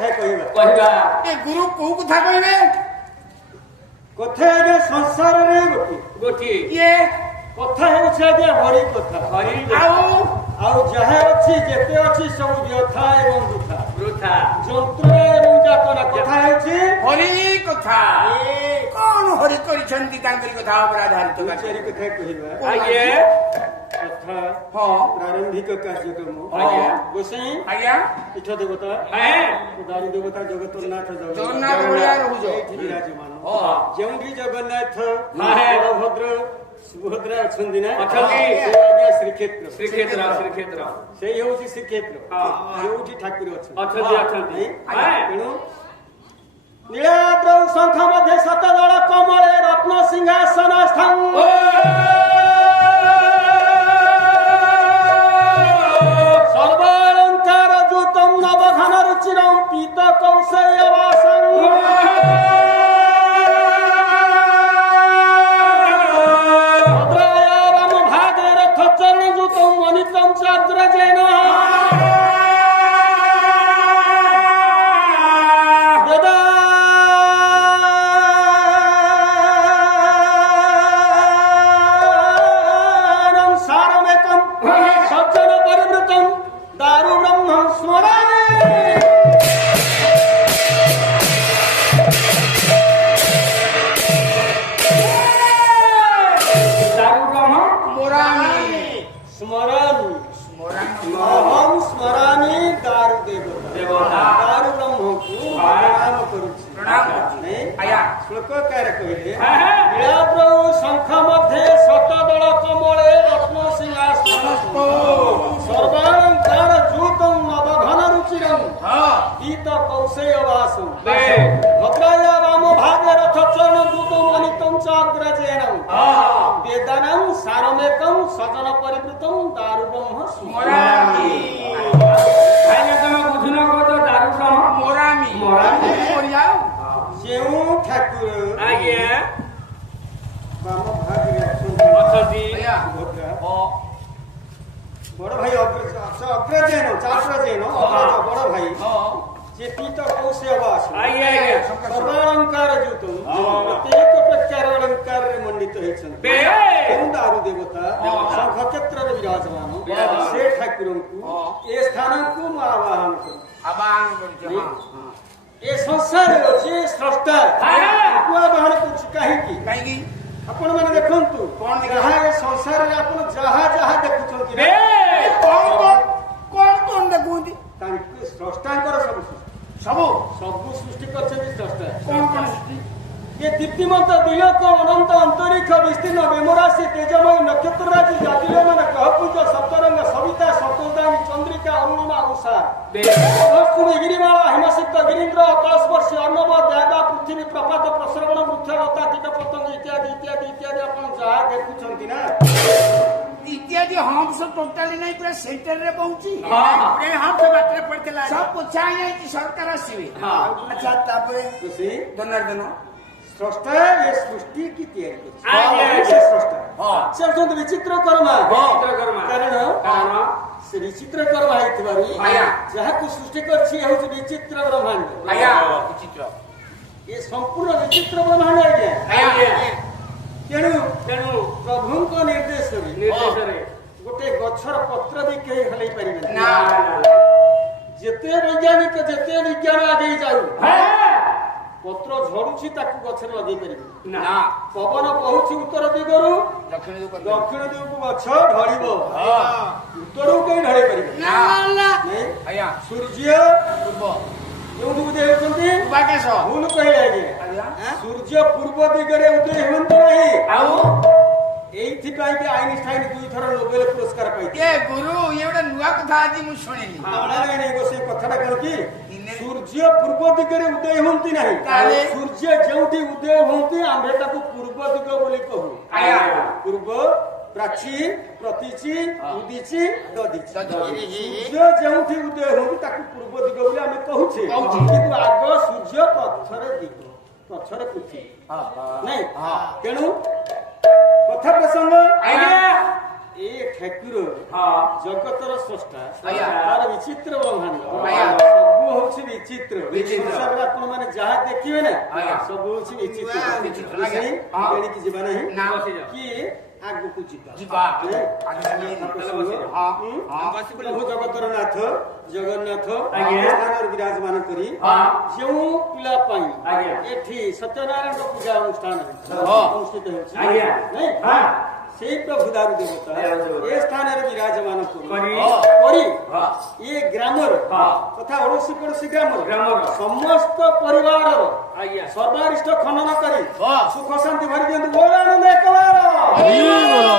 कथा कहबा कहबा ए गुरु को कथा कहबे कथा आगे संसार रे गोटी ये कथा हेउछ आगे हरि कथा हरि आउ जहा अछि जेते अछि सब व्यथा एवं वृथा जंत्र एवं जातना कथा हेउछि हरि कथा कौन हरि करिसंती तांकरी कथा पर आधारित चेरी कथा कहबा आगे कथा हां प्रारंभिक कार्यक्रम आज्ञा गोसाई आज्ञा इठ देवता दारी देवता जगतनाथ जगन्नाथ बलिया रहू विराजमान हां जेउंठी जगन्नाथ बलभद्र सुभद्रा अछंदी ना श्रीक्षेत्र से होउछि श्रीक्षेत्र जोउठी ठाकुर अछंदी तेणु नीलाद्रौ शंख मध्ये शतदल कमले रत्न सिंहासन स्थान सर्वालंकार जुतम नवघन रुचिरं पीत कौशयवासं बड़ भाई अग्रजन चात्रजन बड़ भाई जे पीत कौशयवास सर्वालंकार जुतम प्रत्येक प्रकार अलंकार रे मंडित हेछन दारु देवता शंखक्षेत्र रे विराजमान से ठाकुर को ए स्थान को आवाहन कर ए संसार जे स्रष्टा को आवाहन कुछ काहे की आपण माने देखंतु कोन जहा ए संसार रे आपण जहा जहा देखुछंती रे कोन देखुंती तांके स्रष्टांकर सब सृष्टि करछंती स्रष्टा कोन सृष्टि ये दीप्तिमंत दिलोक अनंत अंतरिक्ष विस्तीर्ण विमराशि तेजमय नक्षत्र राशि जातिलो माने कहपुज सप्तरंग सविता सतोदानी चंद्रिका अरुणिमा उषा लक्ष्मी गिरिमाला हिमसिक्त गिरीन्द्र कलस्पर्शी अर्णव दागा पृथ्वी प्रपात प्रसरवण वृक्षलता कीट पतंग इत्यादि इत्यादि इत्यादि आपण जहा देखुछंती ना इत्यादि हम सब टोटली नहीं पूरा सेंटर रे पहुंची रे हम सब बाटरे पड़तेला सब पूछा है कि सरकार आसीबे अच्छा तापरे खुशी दनर्दन स्रष्टा ये सृष्टि की तैयारी से स्रष्टा से जो विचित्र कर्मा कारण से विचित्र कर्मा हेतबारी जहा को सृष्टि करछि हेउ विचित्र ब्रह्मांड विचित्र ये संपूर्ण विचित्र ब्रह्मांड है तेणु प्रभु को निर्देश रे गोटे गछर पत्र भी कहीं हलई परिबे ना जेते वैज्ञानिक जेते विज्ञान आगे जाऊ पत्र झड़ुछि ताकू गछर लगे परिबे ना पवन बहुछि उत्तर दिगरु दक्षिण दिगକୁ गछ ढळिबो उत्तरु कहीं ढळी परिबे ना नहीं आया सूर्य पूर्व केउठु उदय होतंती बाकेश भूल कहि आगे सूर्य पूर्व दिगरे उदय होंत नहीं आउ एथि पाई के आइनस्टाइन दुई थर नोबेल पुरस्कार पाइते ए गुरु ये गोटे नुआ कथा आज मु सुनिली हमरा नै गो से कथाटा कोन की सूर्य पूर्व दिगरे उदय होंती नहीं सूर्य जेउठी उदय होंती आमे ताकू पूर्व दिग बोली कहू आया पूर्व प्राची प्रतीची उदीची ददीची सूर्य जेउठी उदय होंती ताकू पूर्व दिग बोली आमे कहूछे किंतु आग सूर्य पथरे दिग पथरे पृथ्वी नहीं तेणु कथा प्रसंग ଏ ଠାକୁର ହଁ ଜଗତର ସ୍ରଷ୍ଟା ଆଜ୍ଞା। ତାର ବିଚିତ୍ର ବ୍ରହ୍ମାଣ୍ଡ ଆଜ୍ଞା। ସବୁ ହଉଛି ବିଚିତ୍ର ବିଚିତ୍ର। ସଂସାରରେ ଆପଣ ମାନେ ଯାହା ଦେଖିବେ ନା ଆଜ୍ଞା। ସବୁ ହଉଛି ବିଚିତ୍ର ବିଚିତ୍ର। ରୋଷେଇ ହଁ। ଏଣିକି ଯିବା ନାହିଁ ନା କି ଆଗକୁ ଯିବା ଯିବା ହେ? ଆଗେ ଚାଲିଲେ। ହଁ ହଁ ପ୍ରଭୁ ଜଗତର ନାଥ ଜଗନ୍ନାଥ ଆଜ୍ଞା। ଏ ସ୍ଥାନରେ ବିରାଜମାନ କରି ହଁ। ଯେଉଁ ପିଲା ପାଇଁ ଆଜ୍ଞା। ଏଠି ସତ୍ୟନାରାୟଣ ପୂଜା ଅନୁଷ୍ଠାନ ହଁ। ଅନୁଷ୍ଠିତ ହେଉଛି ଆଜ୍ଞା। ନାଇଁ? ହଁ। ସେଇ ପ୍ରଭୁ ଦାରୁ ଦେବତା ଦେବତା। ଏ ସ୍ଥାନରେ ବିରାଜମାନ କରି। କରି ହଁ। ଏ ଗ୍ରାମର ହଁ। ତଥା ଅଡ଼ୋଶୀ ପଡ଼ୋଶୀ ଗ୍ରାମର ଗ୍ରାମର। ସମସ୍ତ ପରିବାରର ଆଜ୍ଞା। ସର୍ବାରିଷ୍ଟ ଖନନ କରି ହଁ। ସୁଖ ଶାନ୍ତି ଭରି ଦିଅନ୍ତୁ। ବୋଲ ଆନନ୍ଦ ଏକବାର। ହରି ବୋଲ।